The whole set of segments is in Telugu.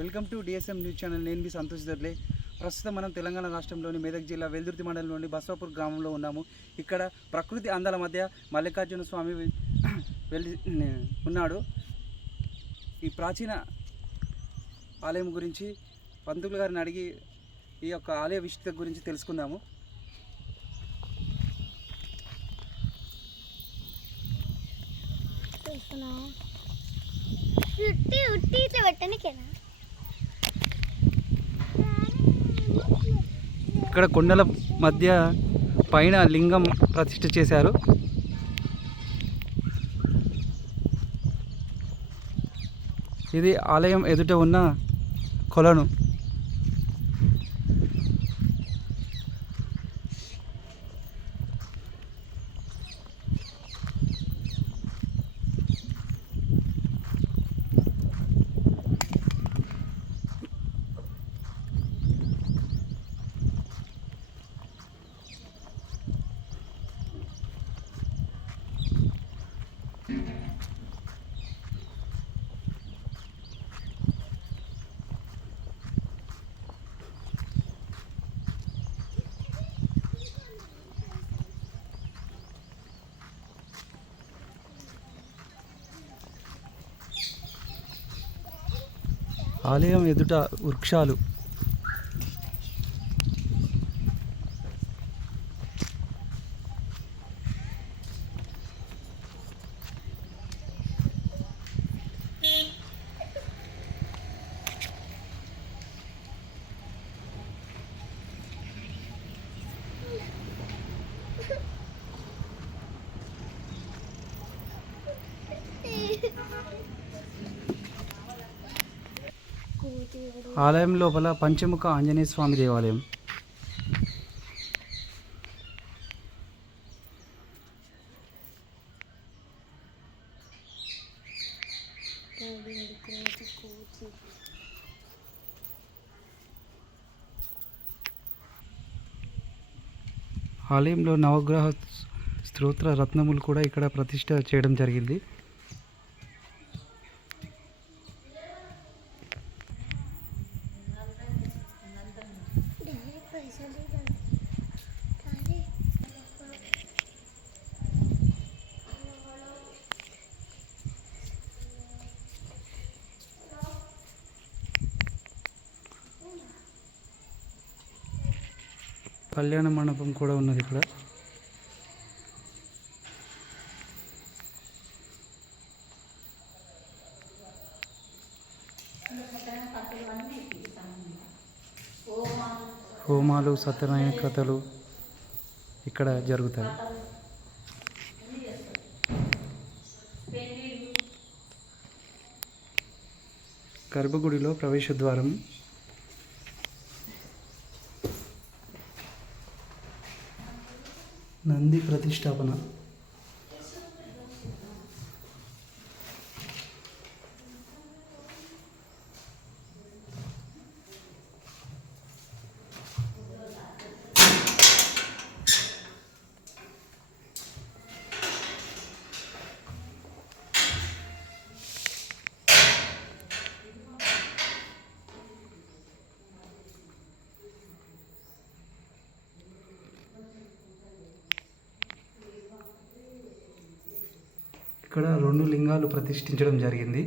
Welcome to DSM news channel. నేను మీ సంతోష్ దర్లే. ప్రస్తుతం మనం తెలంగాణ రాష్ట్రంలోని మెదక్ జిల్లా వెల్దుర్తి మండలంలోని బస్వాపూర్ గ్రామంలో ఉన్నాము. ఇక్కడ ప్రకృతి అందాల మధ్య మల్లికార్జున స్వామి ఉన్నాడు. ఈ ప్రాచీన ఆలయం గురించి పంతులు గారిని అడిగి ఈ యొక్క ఆలయ విశిష్టత గురించి తెలుసుకుందాము. ఇక్కడ కొండల మధ్య పైన లింగం ప్రతిష్ఠ చేశారు. ఇది ఆలయం ఎదుట ఉన్న కొలను. ఆలయం ఎదుట వృక్షాలు. ఆలయం లోపల పంచముఖ ఆంజనేయ స్వామి దేవాలయం. ఆలయంలో నవగ్రహ స్తోత్ర రత్నములు కూడా ఇక్కడ ప్రతిష్ఠ చేయడం జరిగింది. కళ్యాణ మండపం కూడా ఉన్నది ఇక్కడ. హోమాలు, సత్యనారాయణ కథలు ఇక్కడ జరుగుతాయి. గర్భగుడిలో ప్రవేశద్వారం. నంది ప్రతిష్టాపన. ఇక్కడ 2 లింగాలు ప్రతిష్ఠించడం జరిగింది.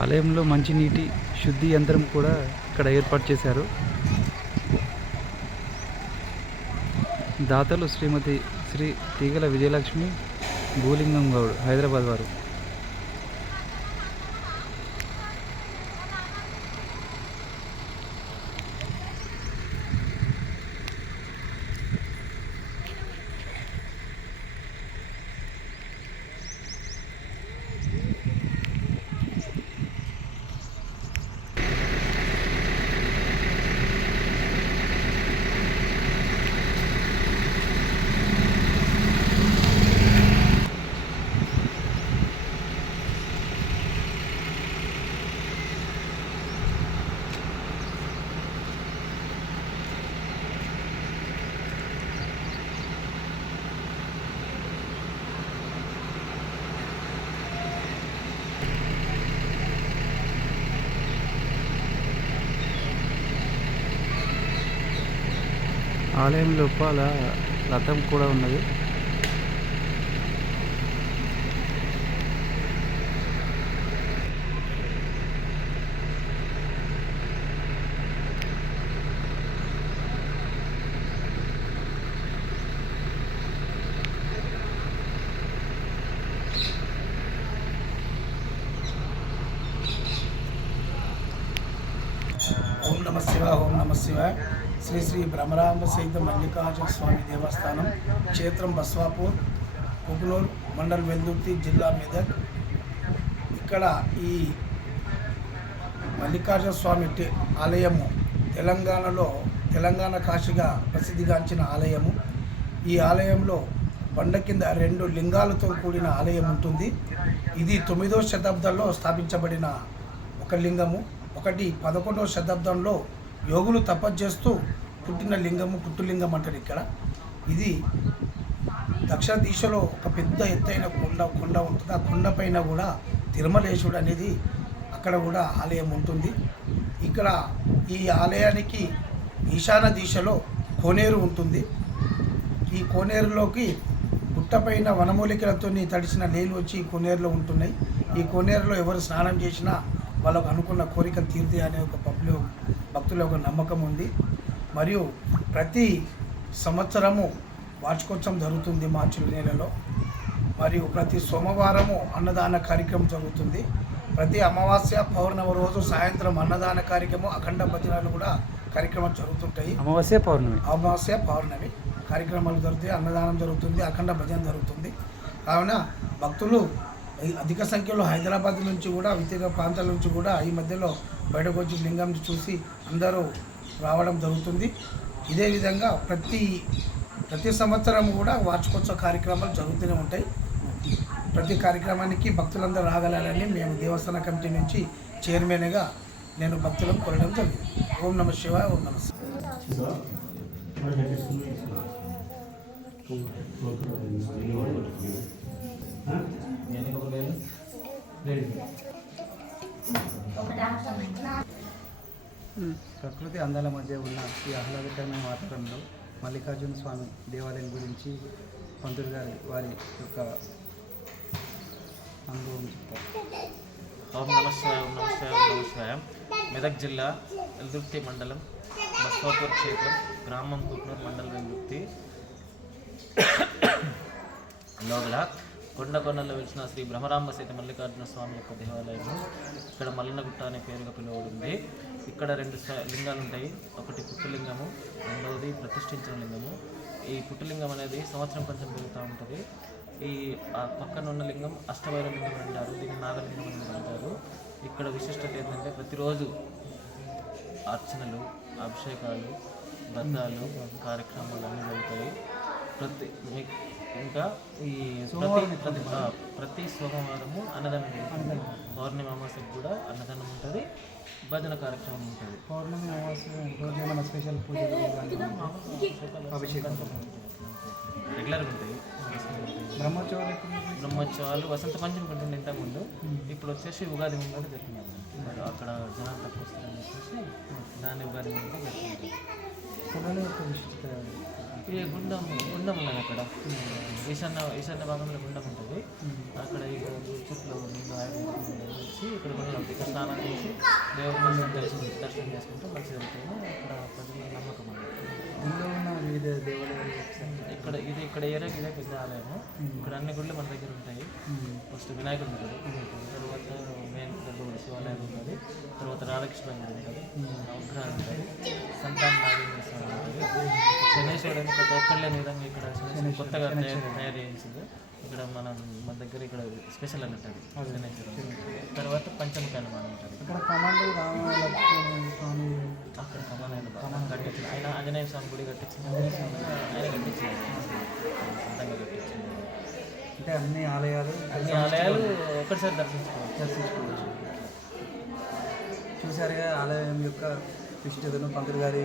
ఆలయంలో మంచినీటి శుద్ధి యంత్రం కూడా ఇక్కడ ఏర్పాటు చేశారు. దాతలు శ్రీమతి శ్రీ తీగల విజయలక్ష్మి భూలింగం గౌడ్, హైదరాబాద్ వారు. ఆలయం లోపల రథం కూడా ఉన్నది. ఓం నమ శివాయ. ఓం నమ శివాయ. శ్రీ శ్రీ భ్రమరాంబ సహిత మల్లికార్జున స్వామి దేవస్థానం, క్షేత్రం బస్వాపూర్, కుకునూర్ మండల్, వెల్దుర్తి జిల్లా, మెదక్. ఇక్కడ ఈ మల్లికార్జున స్వామి ఆలయము తెలంగాణ కాశీగా ప్రసిద్ధిగాంచిన ఆలయము. ఈ ఆలయంలో బండ కింద 2 లింగాలతో కూడిన ఆలయం ఉంటుంది. ఇది 9వ శతాబ్దంలో స్థాపించబడిన ఒక లింగము. ఒకటి 11వ శతాబ్దంలో యోగులు తపస్సు చేస్తూ పుట్టిన లింగము, పుట్టులింగం అంటారు ఇక్కడ. ఇది దక్షిణ దిశలో ఒక పెద్ద ఎత్తైన కొండ ఉంటుంది. ఆ కొండ పైన కూడా తిరుమలేశుడు అనేది అక్కడ కూడా ఆలయం ఉంటుంది. ఇక్కడ ఈ ఆలయానికి ఈశాన్య దిశలో కోనేరు ఉంటుంది. ఈ కోనేరులోకి గుట్టపైన వనమూలికలతో తడిసిన నీళ్ళు వచ్చి ఈ కోనేరులో ఉంటున్నాయి. ఈ కోనేరులో ఎవరు స్నానం చేసినా వాళ్ళకు అనుకున్న కోరికలు తీరుతాయి అనే ఒక భక్తుల ఒక నమ్మకం ఉంది. మరియు ప్రతి సంవత్సరము వార్షికోత్సవం జరుగుతుంది మార్చి నెలలో. మరియు ప్రతి సోమవారము అన్నదాన కార్యక్రమం జరుగుతుంది. ప్రతి అమావాస్య, పౌర్ణమి రోజు సాయంత్రం అన్నదాన కార్యక్రమం, అఖండ భజనలు కూడా కార్యక్రమాలు జరుగుతుంటాయి. అమావాస్య పౌర్ణమి కార్యక్రమాలు జరుగుతాయి, అన్నదానం జరుగుతుంది, అఖండ భజన జరుగుతుంది. కావున భక్తులు అధిక సంఖ్యలో హైదరాబాద్ నుంచి కూడా, వివిధ ప్రాంతాల నుంచి కూడా ఈ మధ్యలో బయటకు వచ్చి లింగం చూసి అందరూ రావడం జరుగుతుంది. ఇదే విధంగా ప్రతి సంవత్సరం కూడా వార్షికోత్సవ కార్యక్రమాలు జరుగుతూనే ఉంటాయి. ప్రతి కార్యక్రమానికి భక్తులందరూ రాగలని మేము దేవస్థాన కమిటీ నుంచి చైర్మన్గా నేను భక్తులను కోరడం జరిగింది. ఓం నమ శివాయ. ఓం నమ శివాయ. ప్రకృతి అందాల మధ్య ఉన్న ఈ ఆహ్లాదకరమైన వాతావరణంలో మల్లికార్జున స్వామి దేవాలయం గురించి పంతులు గారి వారి యొక్క అనుభవం చెప్తారు. ఓం నమ శివాయ. ఓం నమ శివాయ. ఓం నమ శివాయ. మెదక్ జిల్లా వెల్దుర్తి మండలం, బస్వాపూర్ క్షేత్రం, గ్రామం కుకునూర్ మండలం, వెల్దుర్తి లోగల కొండలో వెలిసిన శ్రీ భ్రమరాంబ సహిత మల్లికార్జున స్వామి యొక్క దేవాలయం. ఇక్కడ మల్లనగుట్ట అనే పేరుగా పిలువబడింది. ఇక్కడ 2 లింగాలు ఉంటాయి. ఒకటి పుట్టులింగము, రెండవది ప్రతిష్ఠించిన లింగము. ఈ పుట్టులింగం అనేది సంవత్సరం కొంచెం పెరుగుతూ ఉంటుంది. ఈ పక్కన ఉన్న లింగం అష్టభైరవ లింగం అంటారు, దీన్ని నాగలింగం అని అంటారు. ఇక్కడ విశిష్టత ఏంటంటే ప్రతిరోజు అర్చనలు, అభిషేకాలు, వ్రతాలు, కార్యక్రమాలు అన్నీ జరుగుతాయి. ఇంకా ఈ ప్రతి సోమవారము అన్నదానం ఉంటుంది. పౌర్ణమి అమావాస్యకు కూడా అన్నదానం ఉంటుంది, భజన కార్యక్రమం ఉంటుంది. పౌర్ణమి అమావాస్య స్పెషల్ పూజలు, అభిషేకం రెగ్యులర్గా ఉంటాయి. బ్రహ్మోత్సవాలు వసంత పంచమి ఉంటుంది ఇంతకుముందు. ఇప్పుడు వచ్చేసి ఉగాది ముందు జరుగుతున్నారు. అక్కడ జనాలు తక్కువ వస్తారని చెప్పేసి దాన్ని ఉగాది ముందు జరుగుతుంది. ఈ గుండం ఉన్నది అక్కడ ఈశాన్య భాగంలో గుండం ఉంటుంది. అక్కడ ఈ చుట్టూ నీళ్ళు వచ్చి ఇక్కడ గుండం ఇక్కడ స్నానం చేసి దేవుడిని దర్శనం చేసుకుంటే మంచిది అవుతుంది. అక్కడ ప్రజల నమ్మకం అన్నమాట. ఇందులో ఉన్న వివిధ దేవాలయాలు ఇక్కడ ఏరియా ఇదే పెద్ద ఆలయము. ఇక్కడ అన్ని గుళ్ళు మన దగ్గర ఉంటాయి. ఫస్ట్ వినాయకుడు ఉంటుంది, తర్వాత మెయిన్ గర్భగుడి శివాలయం ఉంటుంది, తర్వాత రాధాకృష్ణ గుడి ఉంటుంది, విగ్రహాలు ఉంటుంది, సంతాన నాగేంద్ర స్వామి ఉంటుంది, శనేశ్వరుడు కొత్త ఎక్కడ లేని విధంగా ఇక్కడ శనేశ్వరుడు కొత్తగా తయారు చేయించింది. ఇక్కడ మన దగ్గర ఇక్కడ స్పెషల్ అన్నట్టు అది శనేశ్వరుడు. తర్వాత పంచముఖ హనుమాన్ ఉంటుంది. ఇక్కడ కమాండల్ రామలక్ష్మణ స్వామి అక్కడ కమాన్ కట్టించింది ఆయన. ఆంజనేయ స్వామి గుడి కట్టించింది ఆయన కట్టించింది, సొంతంగా కట్టించింది. అంటే అన్ని ఆలయాలు ఒకటిసారి దర్శించుకోవచ్చు. చూసారుగా ఆలయం యొక్క విశిష్టతను పంతులు గారి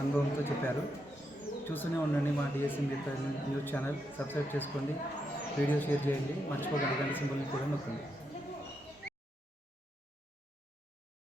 అనుభవంతో చెప్పారు. చూస్తూనే ఉండండి మా డిఎస్ఎం న్యూస్ ఛానల్. సబ్స్క్రైబ్ చేసుకోండి, వీడియో షేర్ చేయండి, మర్చిపోకండి గంట సింబల్ని కూడా నొక్కండి.